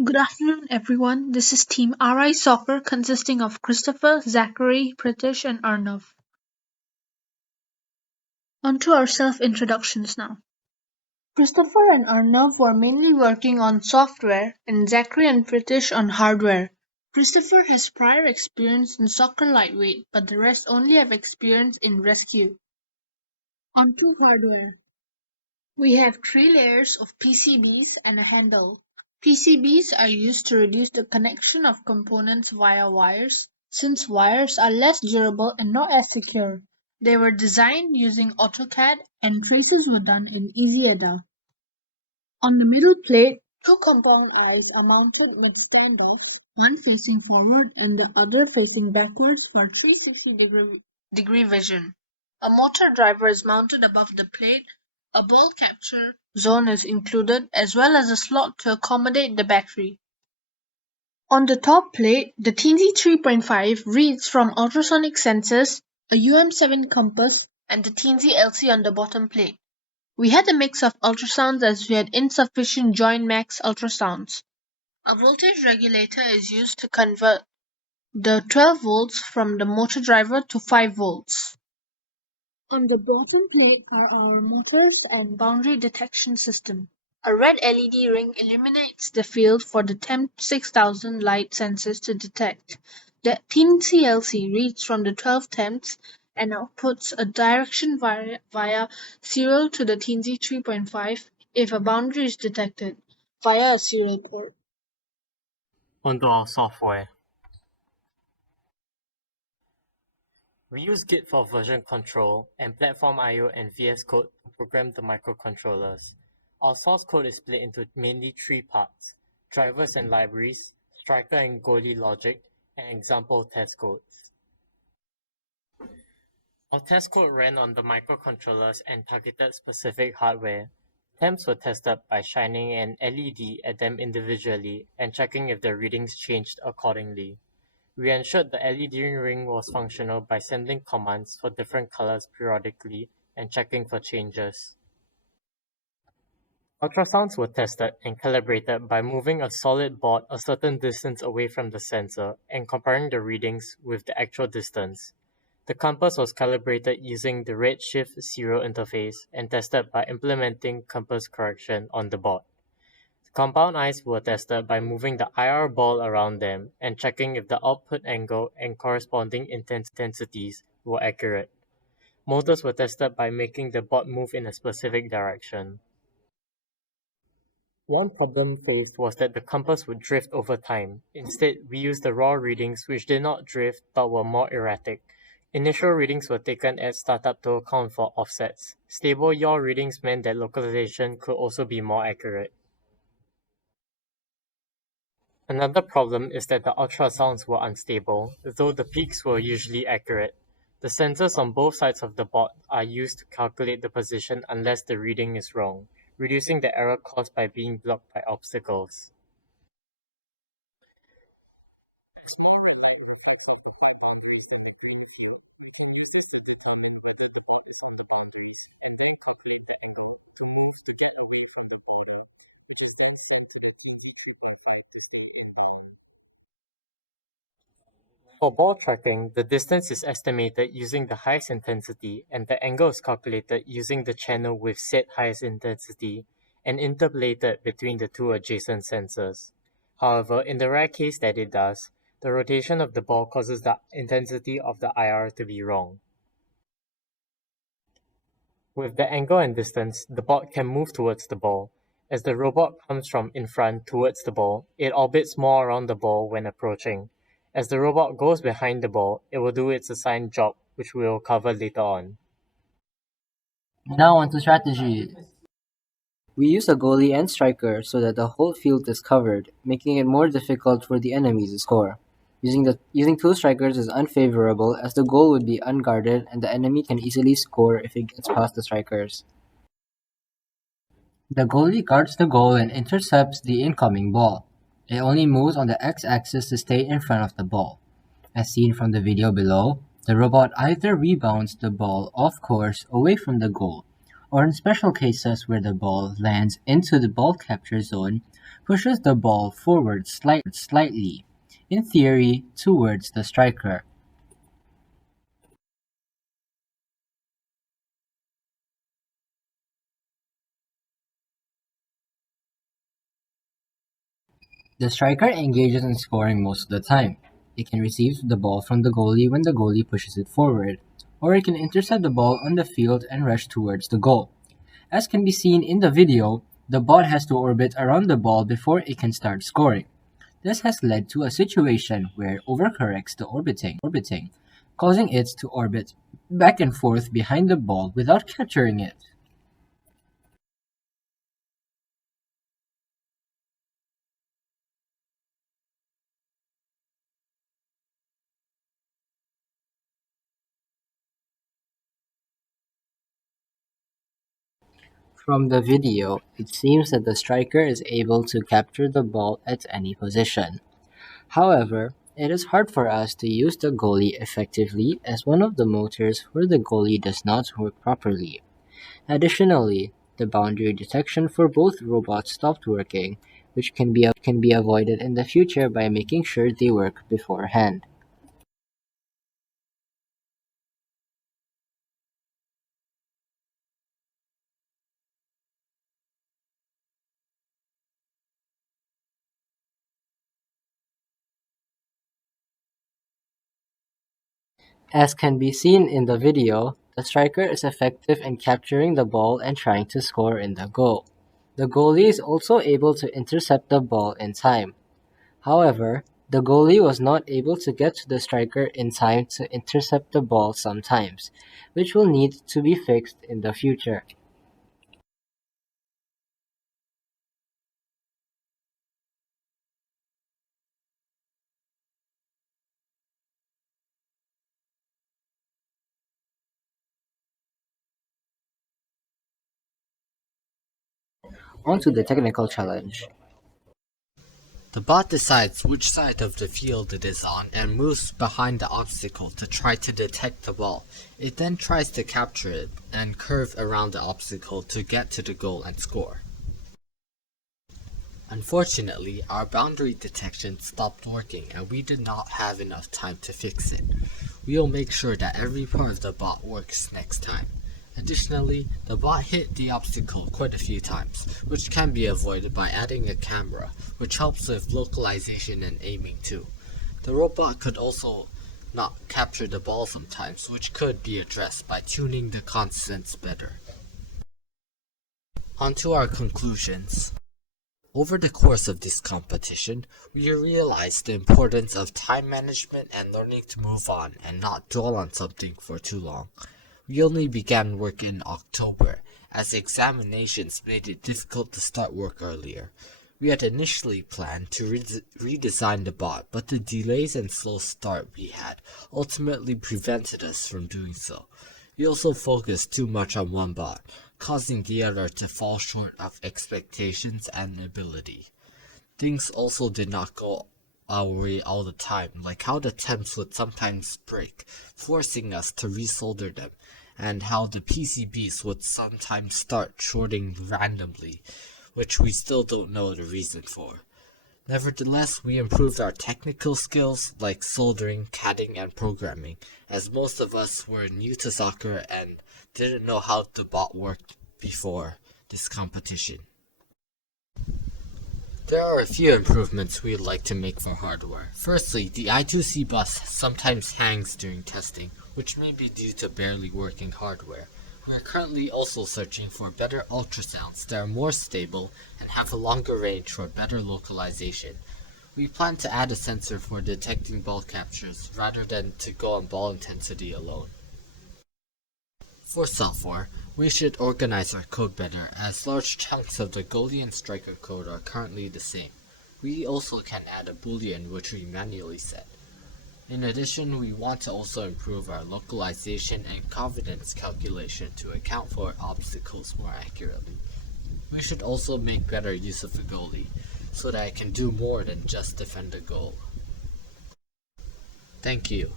Good afternoon, everyone. This is Team RI Soccer consisting of Christopher, Zachary, Pritish, and Arnav. On to our self introductions now. Christopher and Arnav were mainly working on software, and Zachary and Pritish on hardware. Christopher has prior experience in soccer lightweight, but the rest only have experience in rescue. On to hardware. We have three layers of PCBs and a handle. PCBs are used to reduce the connection of components via wires, since wires are less durable and not as secure. They were designed using AutoCAD and traces were done in EasyEda. On the middle plate, two compound eyes are mounted with standoffs, one facing forward and the other facing backwards for 360-degree vision. A motor driver is mounted above the plate, a ball capture zone is included, as well as a slot to accommodate the battery. On the top plate, the Teensy 3.5 reads from ultrasonic sensors, a UM7 compass, and the Teensy LC on the bottom plate. We had a mix of ultrasounds as we had insufficient joint max ultrasounds. A voltage regulator is used to convert the 12 volts from the motor driver to 5 volts. On the bottom plate are our motors and boundary detection system. A red LED ring illuminates the field for the temp 6000 light sensors to detect. The TNCLC reads from the 12 temps and outputs a direction via serial to the TNC 3.5 if a boundary is detected via a serial port. Onto our software. We use Git for version control and Platform IO and VS Code to program the microcontrollers. Our source code is split into mainly three parts: drivers and libraries, striker and goalie logic, and example test codes. Our test code ran on the microcontrollers and targeted specific hardware. Temps were tested by shining an LED at them individually and checking if the readings changed accordingly. We ensured the LED ring was functional by sending commands for different colors periodically and checking for changes. Ultrasounds were tested and calibrated by moving a solid board a certain distance away from the sensor and comparing the readings with the actual distance. The compass was calibrated using the redshift serial interface and tested by implementing compass correction on the board. Compound eyes were tested by moving the IR ball around them and checking if the output angle and corresponding intensities were accurate. Motors were tested by making the board move in a specific direction. One problem faced was that the compass would drift over time. Instead, we used the raw readings which did not drift but were more erratic. Initial readings were taken at startup to account for offsets. Stable yaw readings meant that localization could also be more accurate. Another problem is that the ultrasounds were unstable, though the peaks were usually accurate. The sensors on both sides of the board are used to calculate the position unless the reading is wrong, reducing the error caused by being blocked by obstacles. For ball tracking, the distance is estimated using the highest intensity and the angle is calculated using the channel with said highest intensity and interpolated between the two adjacent sensors. However, in the rare case that it does, the rotation of the ball causes the intensity of the IR to be wrong. With the angle and distance, the bot can move towards the ball. As the robot comes from in front towards the ball, it orbits more around the ball when approaching. As the robot goes behind the ball, it will do its assigned job, which we will cover later on. Now on to strategy. We use a goalie and striker so that the whole field is covered, making it more difficult for the enemy to score. Using two strikers is unfavorable as the goal would be unguarded and the enemy can easily score if it gets past the strikers. The goalie guards the goal and intercepts the incoming ball. It only moves on the x-axis to stay in front of the ball. As seen from the video below, the robot either rebounds the ball off course away from the goal, or in special cases where the ball lands into the ball capture zone, pushes the ball forward slightly, in theory towards the striker. The striker engages in scoring most of the time. It can receive the ball from the goalie when the goalie pushes it forward, or it can intercept the ball on the field and rush towards the goal. As can be seen in the video, the bot has to orbit around the ball before it can start scoring. This has led to a situation where it overcorrects the orbiting, causing it to orbit back and forth behind the ball without capturing it. From the video, it seems that the striker is able to capture the ball at any position. However, it is hard for us to use the goalie effectively as one of the motors where the goalie does not work properly. Additionally, the boundary detection for both robots stopped working, which can be avoided in the future by making sure they work beforehand. As can be seen in the video, the striker is effective in capturing the ball and trying to score in the goal. The goalie is also able to intercept the ball in time. However, the goalie was not able to get to the striker in time to intercept the ball sometimes, which will need to be fixed in the future. On to the technical challenge. The bot decides which side of the field it is on and moves behind the obstacle to try to detect the ball. It then tries to capture it and curve around the obstacle to get to the goal and score. Unfortunately, our boundary detection stopped working and we did not have enough time to fix it. We will make sure that every part of the bot works next time. Additionally, the bot hit the obstacle quite a few times, which can be avoided by adding a camera, which helps with localization and aiming too. The robot could also not capture the ball sometimes, which could be addressed by tuning the constants better. On to our conclusions. Over the course of this competition, we realized the importance of time management and learning to move on and not dwell on something for too long. We only began work in October, as examinations made it difficult to start work earlier. We had initially planned to redesign the bot, but the delays and slow start we had ultimately prevented us from doing so. We also focused too much on one bot, causing the other to fall short of expectations and ability. Things also did not go our way all the time, like how the temps would sometimes break, forcing us to resolder them, and how the PCBs would sometimes start shorting randomly, which we still don't know the reason for. Nevertheless, we improved our technical skills like soldering, CADing, and programming, as most of us were new to soccer and didn't know how the bot worked before this competition. There are a few improvements we'd like to make for hardware. Firstly, the I2C bus sometimes hangs during testing, which may be due to barely working hardware. We are currently also searching for better ultrasounds that are more stable and have a longer range for better localization. We plan to add a sensor for detecting ball captures rather than to go on ball intensity alone. For software, we should organize our code better, as large chunks of the goalie and striker code are currently the same. We also can add a boolean which we manually set. In addition, we want to also improve our localization and confidence calculation to account for obstacles more accurately. We should also make better use of the goalie, so that it can do more than just defend a goal. Thank you.